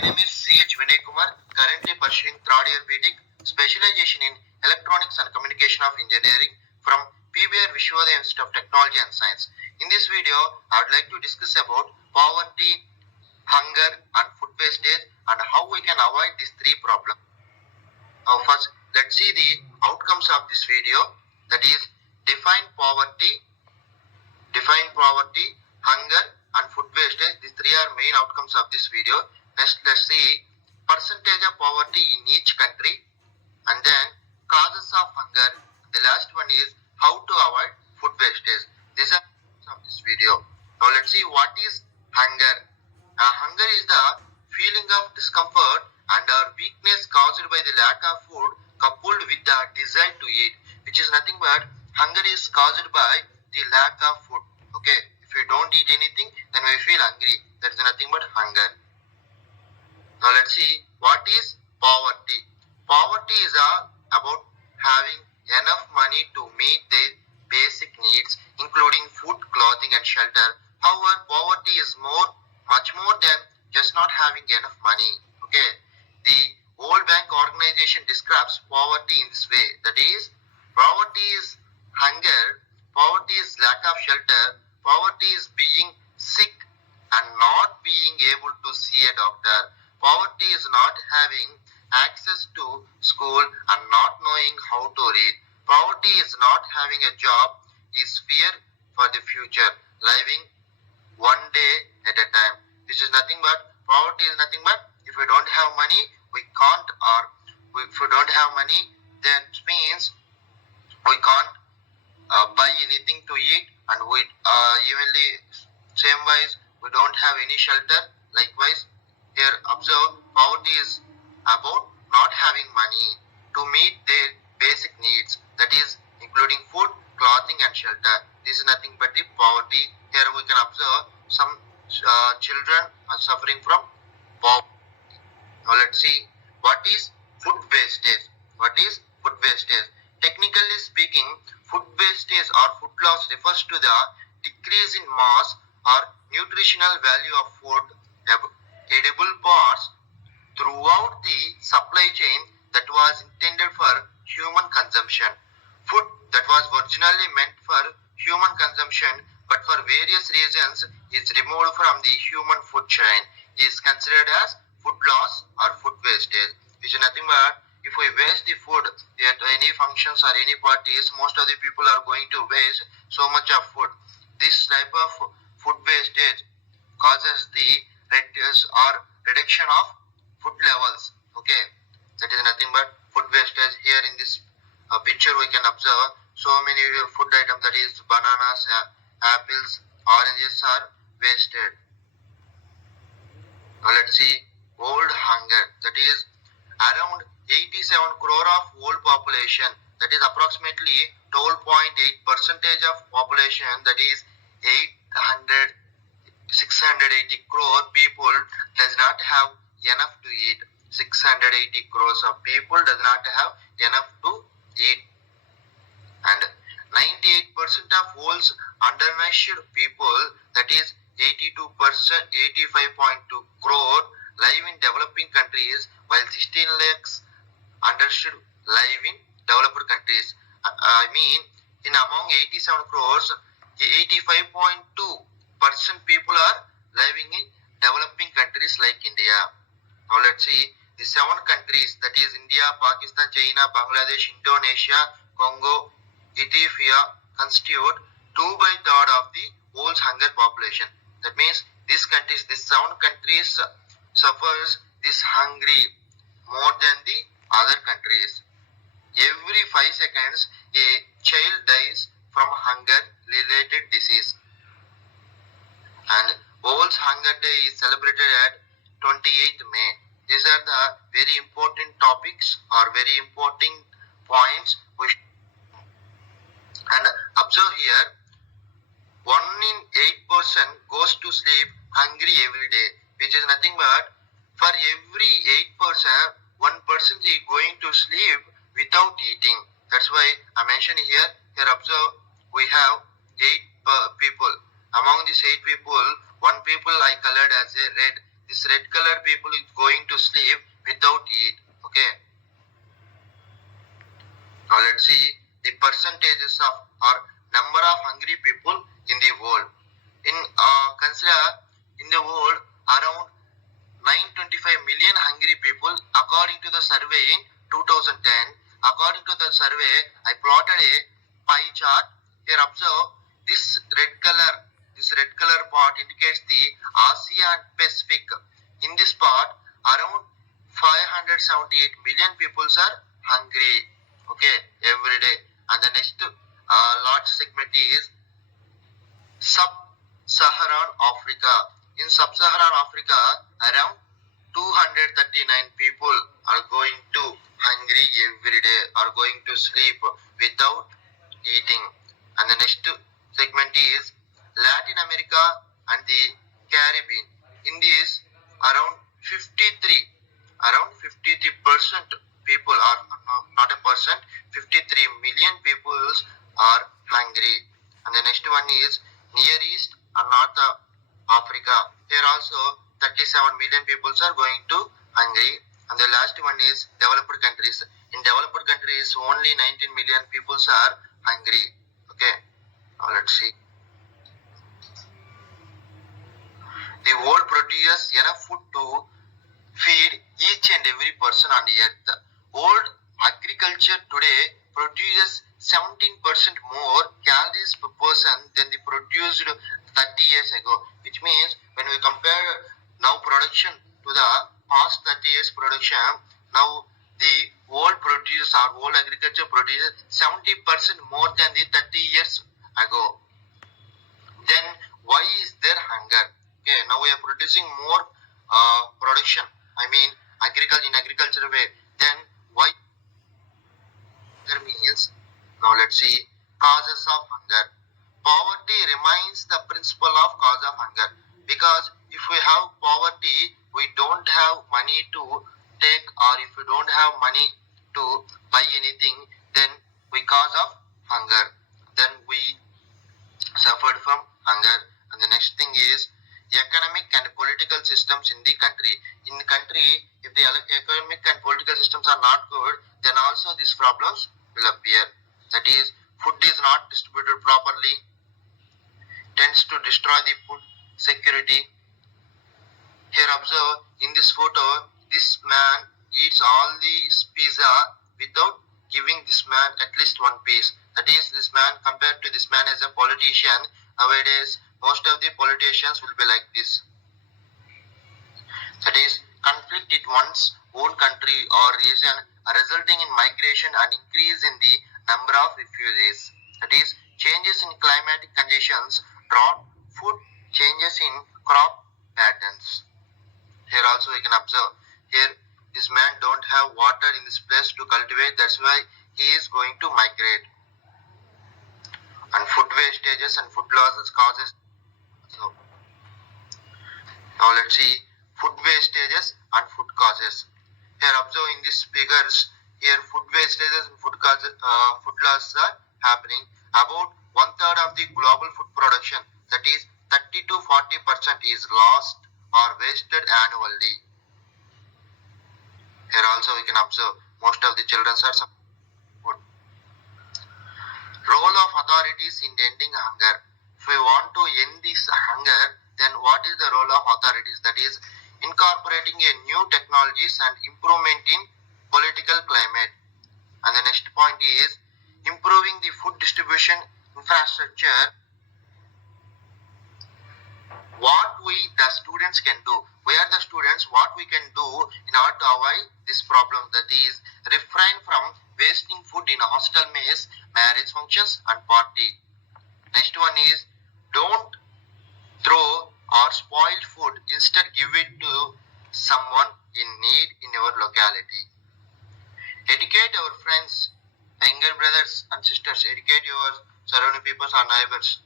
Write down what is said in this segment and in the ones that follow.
My name is C.H. Vinay Kumar, currently pursuing third year BTech, specialization in Electronics and Communication of Engineering from PBR Vishwadaya Institute of Technology and Science. In this video, I would like to discuss about poverty, hunger and food wastage and how we can avoid these three problems. Now first, let's see the outcomes of this video, that is define poverty, hunger and food wastage. These three are main outcomes of this video. Next, let's see percentage of poverty in each country, and then causes of hunger. The last one is how to avoid food wastage. These are of this video. Now let's see what is hunger. Hunger is the feeling of discomfort and or weakness caused by the lack of food coupled with the desire to eat, which is nothing but hunger is caused by the lack of food. Okay, if we don't eat anything, then we feel hungry. That is nothing but hunger. Now let's see what is poverty. Poverty is about having enough money to meet their basic needs, including food, clothing and shelter. However, poverty is much more than just not having enough money. Okay, the World Bank organization describes poverty in this way. That is, poverty is hunger, poverty is lack of shelter, poverty is being sick and not being able to see a doctor. Poverty is not having access to school and not knowing how to read. Poverty is not having a job, is fear for the future, living one day at a time. This is nothing but, poverty is nothing but, if we don't have money, we can't, or if we don't have money, that means we can't buy anything to eat, and we evenly same wise we don't have any shelter. Likewise, here observe poverty is about not having money to meet their basic needs, that is including food, clothing and shelter. This is nothing but the poverty. Here we can observe some children are suffering from poverty. Now let's see what is food wastage. What is food wastage? Technically speaking, food wastage or food loss refers to the decrease in mass or nutritional value of food, edible parts throughout the supply chain that was intended for human consumption. Food that was originally meant for human consumption but for various reasons is removed from the human food chain is considered as food loss or food wastage. Which is nothing but, if we waste the food at any functions or any parties, most of the people are going to waste so much of food. This type of food wastage causes the reduction of food levels. Okay, that is nothing but food wastage. Here in this picture we can observe so many food items, that is bananas, apples, oranges are wasted. Now let's see world hunger. That is around 87 crore of world population, that is approximately 12.8% of population, that is 680 crore people does not have enough to eat. 680 crores of people does not have enough to eat, and 98% of world's undernourished people, that is 82%, 85.2 crore live in developing countries, while 16 lakhs undernourished live in developed countries. I mean, in among 87 crores, 85.2% people are living in developing countries like India. Now let's see the 7 countries, that is India, Pakistan, China, Bangladesh, Indonesia, Congo, Ethiopia constitute 2/3 of the world's hunger population. That means these 7 countries suffers this hungry more than the other countries. Every 5 seconds, a child dies from hunger-related disease. And World's Hunger Day is celebrated at 28th May. These are the very important topics or very important points. And observe here, 1 in 8 person goes to sleep hungry every day, which is nothing but, for every 8 person, 1 person is going to sleep without eating. That's why I mentioned here. Here observe, we have 8 people. Among these 8 people, 1 people I colored as a red. this red color people is going to sleep without eat. Okay. Now let's see the percentages of or number of hungry people in the world. Consider in the world around 925 million hungry people according to the survey in 2010. According to the survey, I plotted a pie chart. Here observe this red color part indicates the ASEAN Pacific. In this part, around 578 million people are hungry. Okay, every day. And the next large segment is Sub-Saharan Africa. In Sub-Saharan Africa, around 239 people are going to hungry every day, are going to sleep without eating. And the next segment is Latin America and the Caribbean. In this, around 53% people are, not a percent, 53 million people are hungry. And the next one is Near East and North Africa. Here also 37 million people are going to hungry. And the last one is developed countries. In developed countries, only 19 million people are hungry. Okay, now let's see. The world produces enough food to feed each and every person on the earth. World agriculture today produces 17% more calories per person than the produced 30 years ago. Which means when we compare now production to the past 30 years production, now the world agriculture produces 70% more than the 30 years ago. Then why is there hunger? Okay, now we are producing more production. I mean agriculture way. Then why there means, now let's see, causes of hunger. Poverty remains the principle of cause of hunger, because if we have poverty, we don't have money to take, or if we don't have money to buy anything, then we cause of hunger. Then we suffered from hunger. And the next thing is economic and political systems in the country. In the country, if the economic and political systems are not good, then also these problems will appear. That is, food is not distributed properly, tends to destroy the food security. Here observe in this photo, this man eats all the pizza without giving this man at least one piece. That is, this man compared to this man as a politician, nowadays most of the politicians will be like this. That is, conflict in one's own country or region resulting in migration and increase in the number of refugees. That is, changes in climatic conditions, drought, food, changes in crop patterns. Here also we can observe, here this man don't have water in this place to cultivate, that's why he is going to migrate. And food wastages and food losses causes. So now let's see food wastages and food causes. Here observe in these figures, here food wastages and food losses are happening. About 1/3 of the global food production, that is 30 to 40% is lost or wasted annually. Here also we can observe most of the children are food. Role of authorities in ending hunger. If we want to end this hunger, then what is the role of authorities? That is, incorporating a new technologies and improvement in political climate. And the next point is improving the food distribution infrastructure. What the students can do. We are the students, what we can do in order to avoid this problem, that is refrain from wasting food in hostel mess, marriage functions and party. Next one is don't throw or spoil food, instead give it to someone in need in your locality. Educate our friends, younger brothers and sisters, educate your surrounding people or neighbors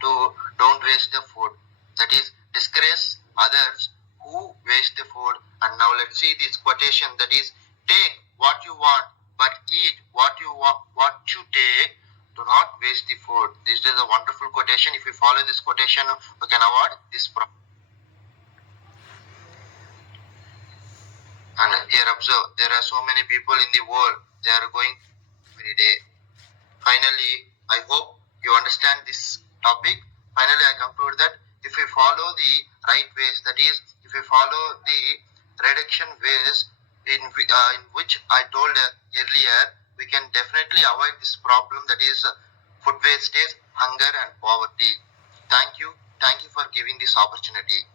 to don't waste the food. That is, discourage others who waste the food. And now let's see this quotation, that is, take what you want but eat what you take. Do not waste the food. This is a wonderful quotation. If we follow this quotation, we can avoid this problem. And here observe, there are so many people in the world, they are going every day. Finally, I hope you understand this topic. Finally, I conclude that if we follow the right ways, that is, if we follow the reduction ways in which I told earlier, we can definitely avoid this problem, that is food wastage, hunger and poverty. Thank you. Thank you for giving this opportunity.